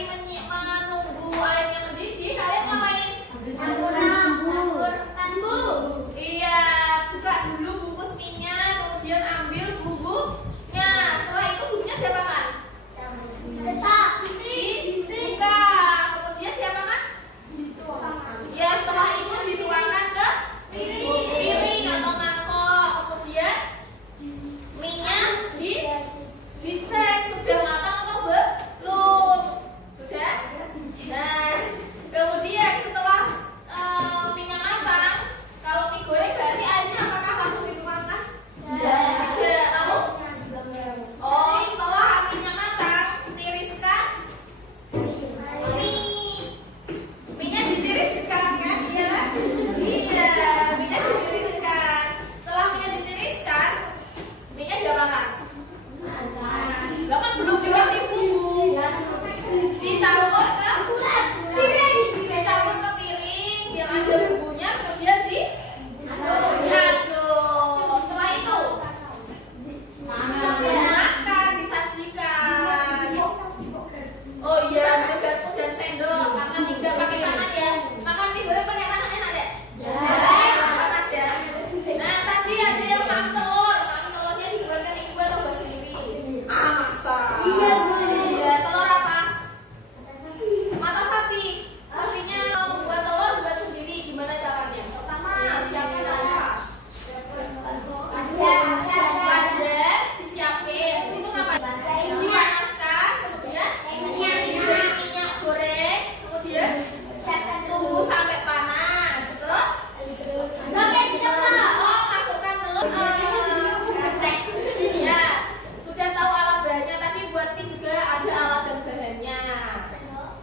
menunggu airnya mendidih, kalian ngapain? Iya, buka dulu bungkus minyak, kemudian ambil bumbunya. Setelah itu bumbunya diapakan? Dibuka, kemudian diapakan? Ya, setelah itu dituangkan ke piring atau mangkok. Kemudian minyak dicek sudah matang atau belum. Sudah? Nah, kemudian setelah minyak matang, kalau mie goreng berarti airnya apakah langsung dituangkan? Tidak. Lalu? Oh, setelah minyak matang, tiriskan minyak ditiriskan kan? Iya. Iya, minyak ditiriskan. Setelah minyak ditiriskan, minyak diapakan? Lah kan belum dikasih bumbu. Dicampur ke piring. Dicampur ke piring yang ada bumbunya, kemudian diaduk. Setelah itu dimakan, disajikan. Oh iya, ada garpu dan sendok. Makan tidak pakai tangan ya. Makan mie goreng pakai tangan enak deh. Panas ya. Nah, tadi ada yang makan telur. Makan telurnya dibuatkan ibu atau buat sendiri? Masa? Iya, telur apa? Mata sapi. Sapinya membuat telur buat sendiri. Gimana caranya? Pertama, siapkan apa? Wajan disiapin. Situ ngapain? Dipanaskan, kemudian minyak goreng, kemudian tunggu sampai panas. Terus masukkan telur. Ya, sudah tahu alat bahannya. Tadi buat mie juga ada alat dan bahannya.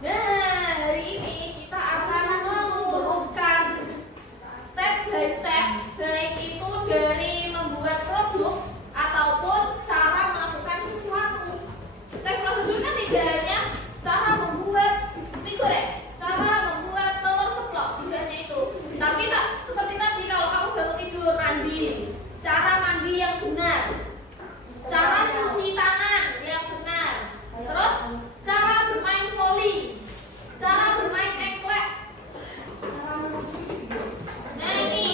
Nah, hari ini kita akan mengurutkan step by step, baik itu dari membuat produk ataupun cara melakukan sesuatu. Step prosedur kan tidak hanya cara membuat mie goreng, cara membuat telur ceplok, tidak hanya itu. Tapi tak seperti tadi, kalau kamu bangun tidur, mandi, cara mandi yang benar, cara cuci tangan yang benar, terus cara bermain voli, cara bermain engklek. Nah, ini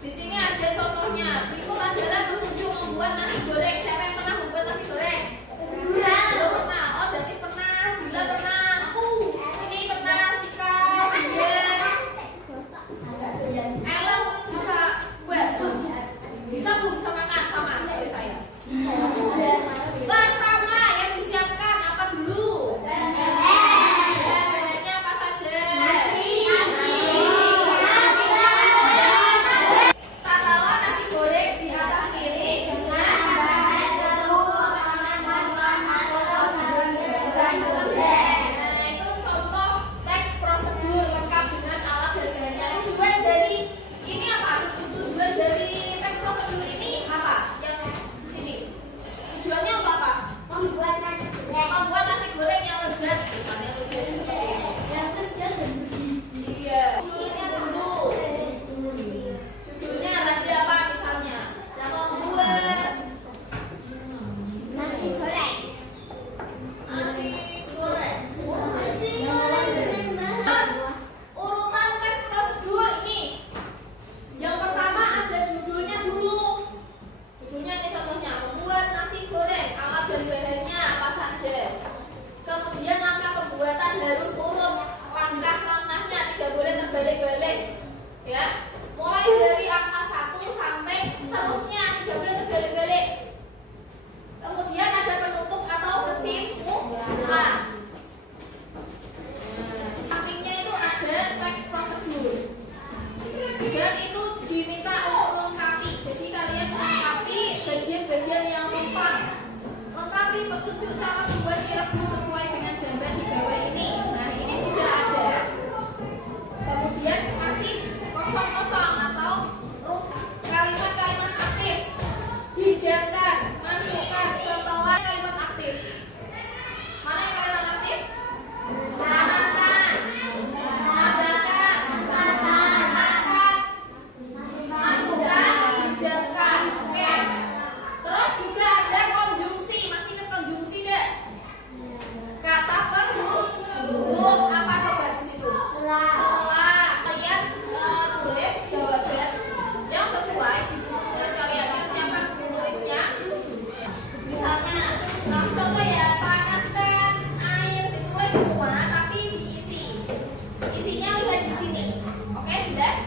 di sini ada contohnya. Berikut adalah petunjuk membuat nasi goreng. Siapa yang pernah membuat nasi goreng? Belum pernah. Oh, berarti pernah. Bila pernah. Ini pernah. Cika, Ella bisa buat. Bisa belum bisa makan sama seperti saya. Pertama yang disiapkan apa dulu? Bahannya apa saja? Taruhlah nasi goreng di atas piring dengan bahan telur. Nah, itu contoh teks prosedur lengkap dengan alat dan bahannya. Tujuan dari ini apa? Tujuan dari teks prosedur ini apa? Yang di sini. Tujuannya untuk apa? Membuat nasi goreng yang lezat. Tujuannya seperti itu. Iya. Judulnya dulu. Judulnya tadi apa misalnya? Yang membuat nasi goreng. Urutan teks prosedur ini. Yang pertama ada judulnya dulu. Judulnya ini contohnya, membuat nasi goreng, alat dan bahannya apa saja. Kemudian langkah pembuatan harus urut, langkah-langkahnya tidak boleh terbalik-balik. Ya, mulai dari angka 1 sampai seterusnya tidak boleh terbalik-balik. Kemudian ada penutup atau kesimpulan. Sampingnya itu ada teks prosedur. Dan itu diminta untuk melengkapi. Jadi kalian melengkapi bagian-bagian yang lupa. Lengkapi petunjuk cara membuat mie rebus sesuai dengan gambar di bawah ini. Nah, ini sudah ada. Kemudian masih kosong-kosong atau semua, tapi diisi. Isinya lihat di sini. Oke, jelas?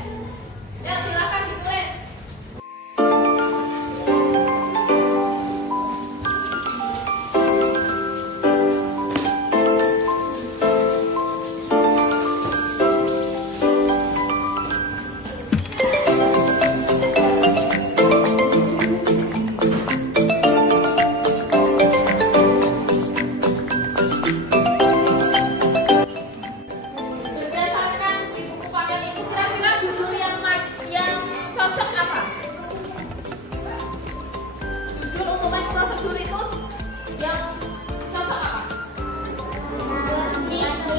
Ya, silakan ditulis. Prosedur itu yang cocok apa? Cara mie apa?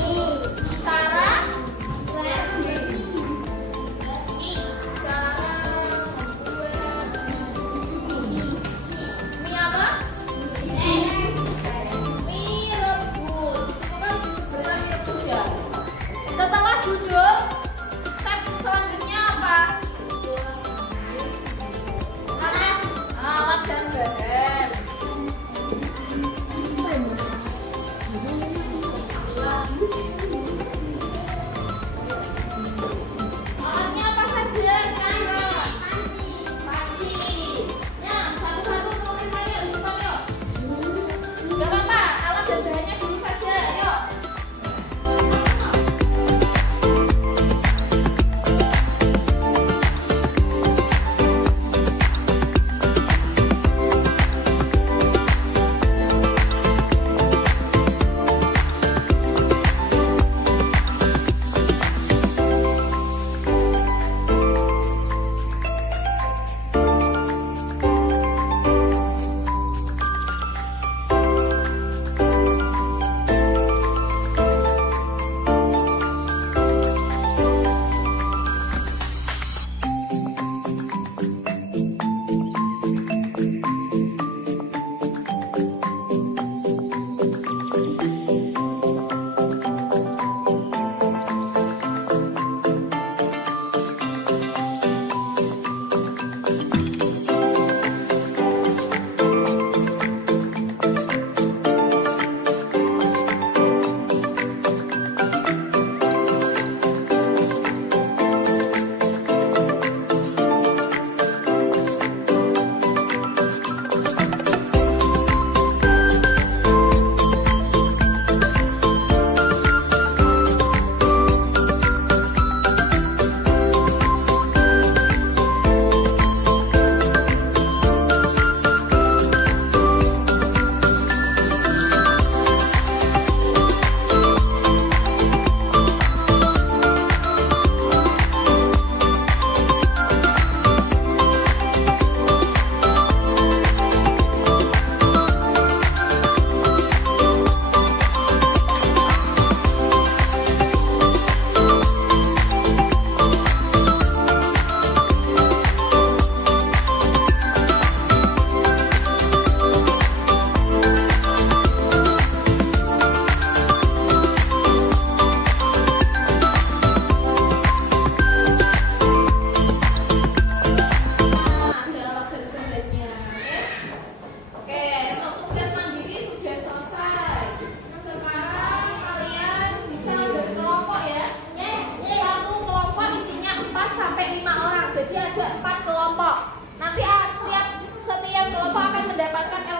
Mie rebus. Bukan mie rebus ya. Setelah judul, step selanjutnya apa? Alat dan bahan. Alatnya apa saja? Panci. Nah, satu-satu tulis aja, cepat yuk. Gak apa-apa, alat dan bahannya dulu saja, yuk.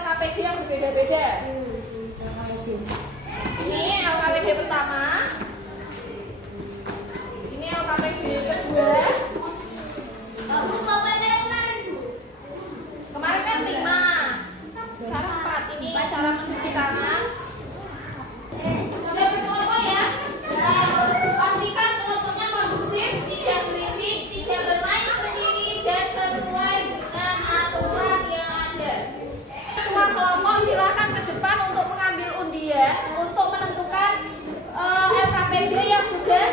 LKPD yang berbeda-beda. Ini LKPD pertama, ini LKPD kedua. Kemarin kan 5, sekarang 4. Ini cara mencuci tangan. Sudah berkelompok ya. Pastikan kelompoknya kondusif, tidak berisik, tidak bermain sendiri, dan sesuai dengan aturan yang ada. Ketua kelompok silakan ke depan untuk mengambil undian untuk menentukan LKPD yang sudah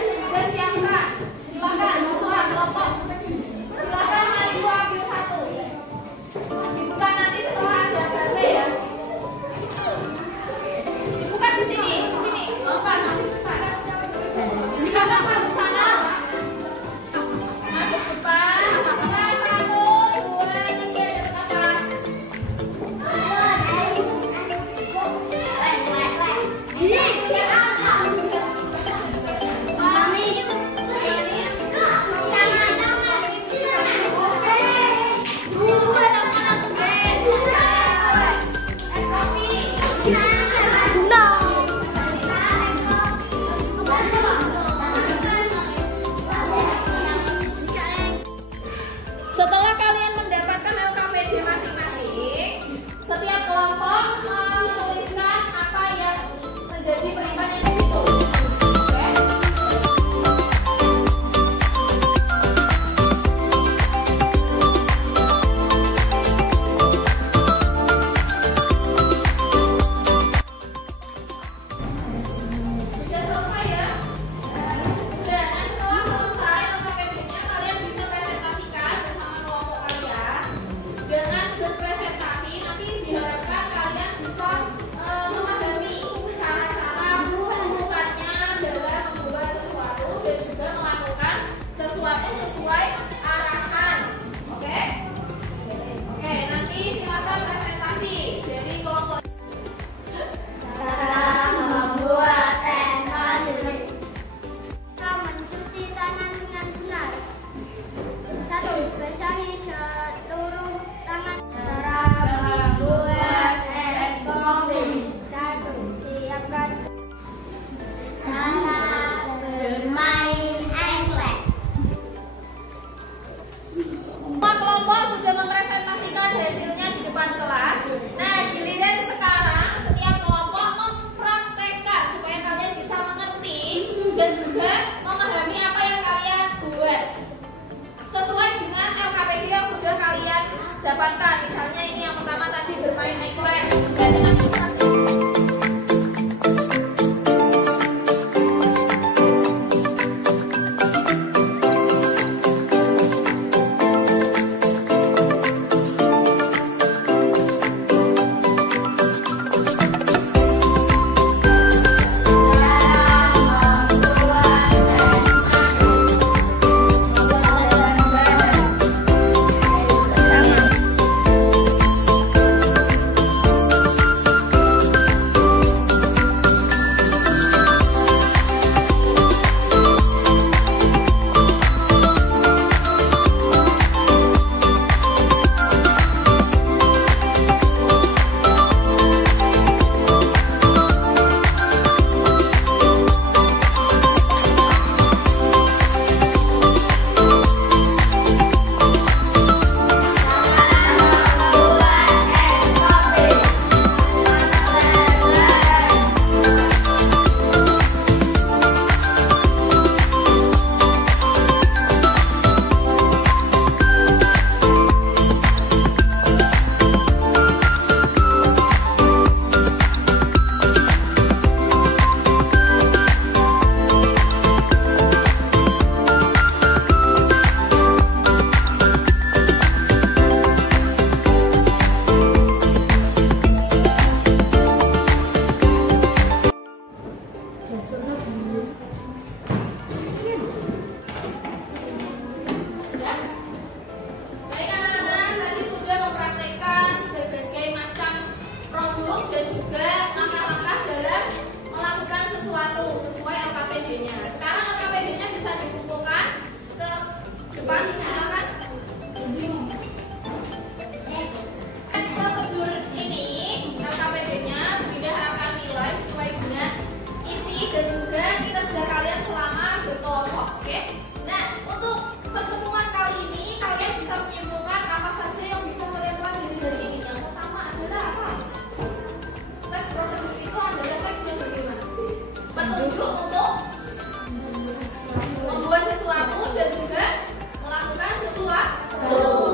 siapkan. Silakan ketua kelompok. Silakan maju ambil satu. Dibuka nanti setelah ada baterai ya. Dibuka di sini, di sini. Depan, depan. Silakan maju sana. Maju depan. Buka 1, 2, 3, silakan. dan juga memahami apa yang kalian buat sesuai dengan LKPD yang sudah kalian dapatkan. Misalnya ini yang pertama tadi bermain iPad, berarti nanti membuat sesuatu dan juga melakukan sesuatu.